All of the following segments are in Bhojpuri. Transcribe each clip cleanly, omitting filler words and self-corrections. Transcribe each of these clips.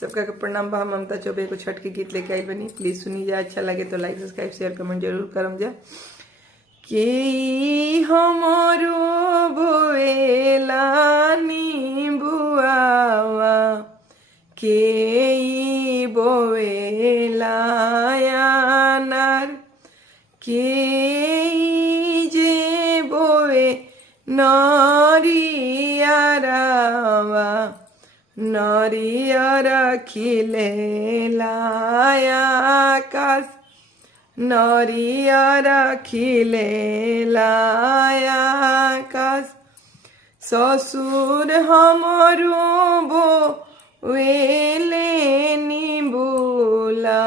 सबका के प्रणाम बा। ममता चौबे को छठ के गीत लेके आई बनी, प्लीज सुनी जा। अच्छा लगे तो लाइक सब्सक्राइब शेयर कमेंट जरूर करम जा। के हमरो बोएला नींबुआवा के बोएला यानार के जे बोए नरियरावा नरियर खिलेला आकाश नरियर खिलेला आकाश ससुर हमरो बोएले निबुला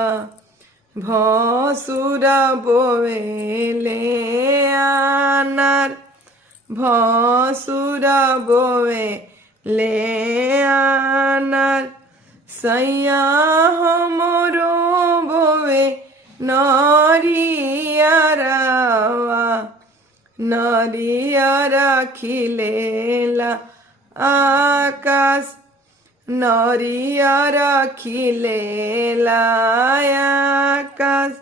भसुर बोएले आनार भसुर बोएले आनार सैया हमरो बोए नरियरावा नरियर खिलेला आकाश नरियर खिलेला आकाश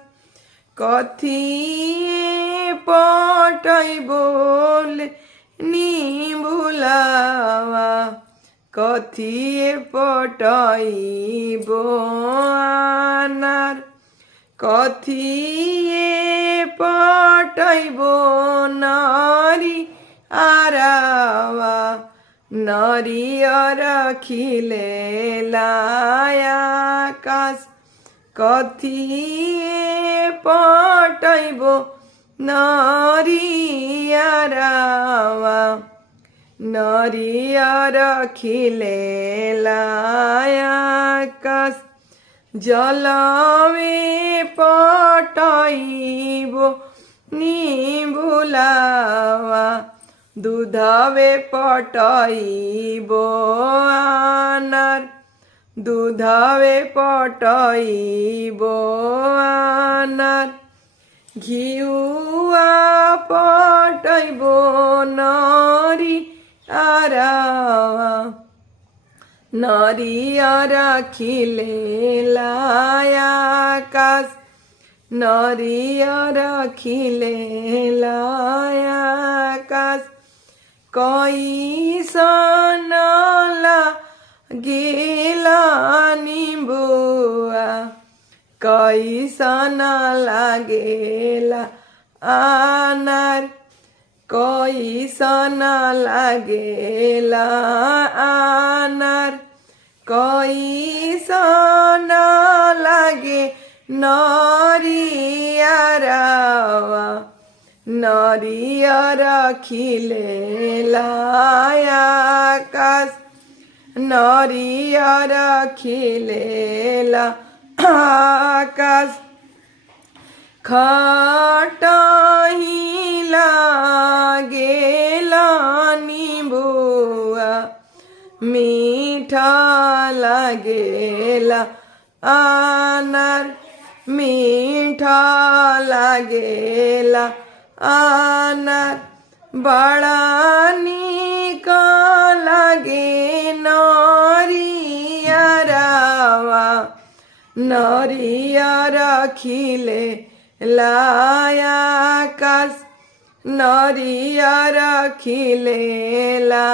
कथिए पटै बोल निबुलावा कथिए पटैबो आनार कथिए पटैबो नरी आरावा नरियर खिलेला आकाश कथिए पटैबो नरियरावा नरियर खिलेला आकाश जलवे पटैबो निबुलावा दूधवे पटैबो आनार दूधवे पटैबो आनार घिउआ पटैबो नरी आरावा नरियर खिलेला आकाश नरियर खिलेला आकाश कैसन लागेला निबुआ कैसन लागेला आनार कैसन लागेला आनार कैसन लागे नरियरावा नरियर खिलेला आकाश नरियर खिलेला आकाश खटही लागेला निबुआ मीठा लागेला आनार मीठा लागेला आनार बड़ा नीक लागे नरियरावा नरियर खिलेला आकाश नरियर खिलेला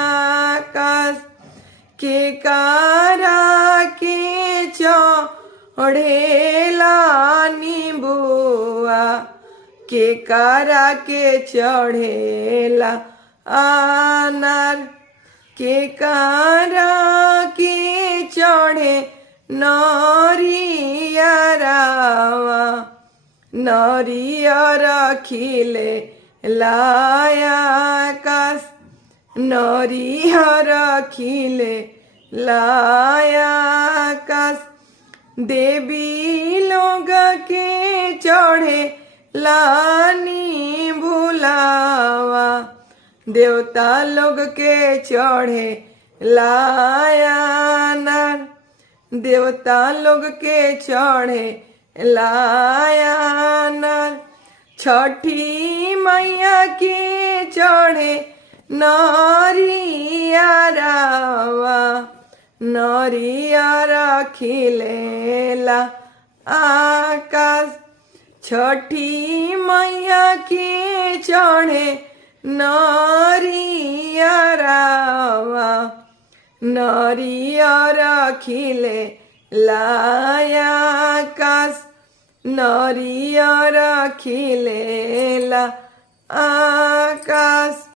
आकाश के कारा के चढ़ेला निबुआ के कारा के चढ़ेला आनार के कारा के चढ़े नरियरावा नरियर खिलेला आकाश नरियर खिलेला आकाश देवी लोग के चढ़े लानी बुलावा देवता लोग के चढ़े लायानार देवता लोग के चढ़े लायानार छठी मैया के चढ़े नरियरावा नरियर खिलेला आकाश छठी मैया के चढ़े नरियरवा नरियर खिले आकाश नरियर खिलेला आकाश।